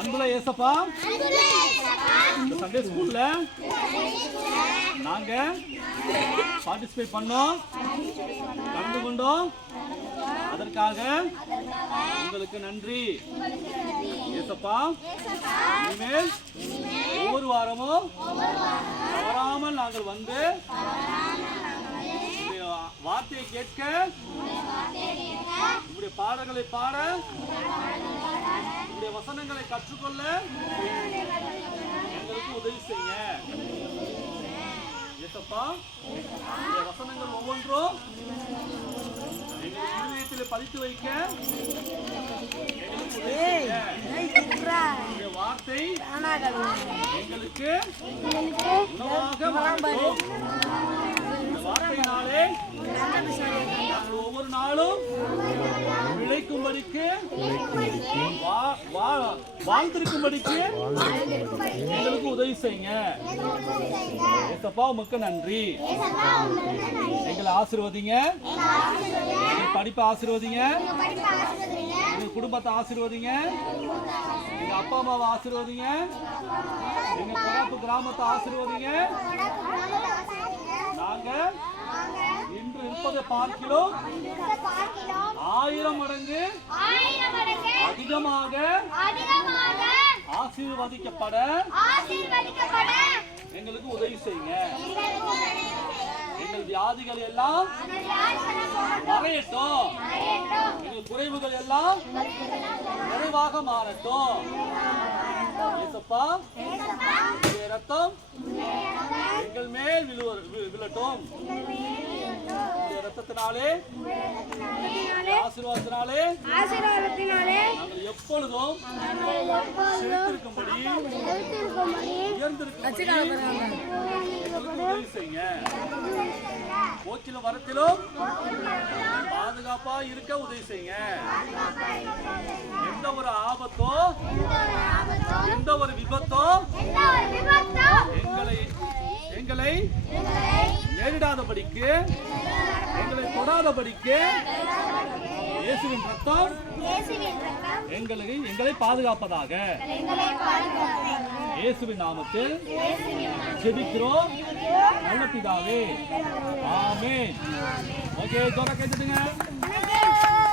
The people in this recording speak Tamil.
அன்புள்ள ஏசப்பா, இந்த சண்டே ஸ்கூல்ல நாங்க பார்ட்டிசிபேட் பண்ணோம், கலந்து கொண்டோம். அதற்காக உங்களுக்கு நன்றி ஏசப்பா. இனிமேல் ஒவ்வொரு வாரமும் தவறாமல் நாங்கள் வந்து வார்த்தையை கேட்க, உங்களுடைய பாடல்களை பாட, உங்களுடைய வசனங்களை கற்றுக்கொள்ள எங்களுக்கு உதவி செய்யுங்க ஏசப்பா. உங்களுடைய வசனங்கள் ஒவ்வொன்றும் எங்கள் இருதயத்தில் பதித்து வைக்க எங்களுக்கு உதவி செய்யுங்க. உங்களுடைய வார்த்தை எங்களுக்கு உணவாக மாறட்டும். வார்த்தையினாலே ஒவ்வொரு நாளும் விளைக்கும்படிக்கு, வாழ்ந்திருக்கும்படிக்கு எங்களுக்கு உதவி செய்யுங்க ஏசப்பா. உமக்கு நன்றி. எங்களை ஆசீர்வதிங்க, எங்கள் படிப்பை ஆசீர்வதிங்க, எங்கள் குடும்பத்தை ஆசீர்வதிங்க, எங்க அப்பா அம்மாவை ஆசீர்வதிங்க, எங்க கொராப்பு கிராமத்தை ஆசீர்வதிங்க. நாங்க இன்று இருப்பதை பார்க்கிறோம் 1000 மடங்கு அதிகமாக ஆசீர்வதிக்கப்பட எங்களுக்கு உதவி செய்யுங்க. எங்கள் வியாதிகள் எல்லாம் மறையட்டும், எங்கள் குறைவுகள் எல்லாம் நிறைவாக மாறட்டும் ஏசப்பா. ரத்தம் எங்கள் மேல் விழட்டும். ரத்தத்தினாலே, ஆசீர்வாதத்தினாலே நாங்கள் எப்பொழுதும் செழித்திருக்கும்படி, உயர்ந்திருக்கும்படி உதவி செய்யுங்க. போக்கிலும் வரத்திலும் பாதுகாப்பா இருக்க உதவி செய்யுங்க. எந்த ஒரு ஆபத்தோ, எந்த ஒரு விபத்தோ எங்களை நேரிடாதபடிக்கு, எங்களை தொடாதபடிக்கு இயேசுவின் ரத்தம் எங்களை பாதுகாப்பதாக இயேசுவின் நாமத்தில் ஜெபிக்கிறோம் நல்ல பிதாவே, ஆமென். ஓகே, ஜோரா கேட்டுடுங்க.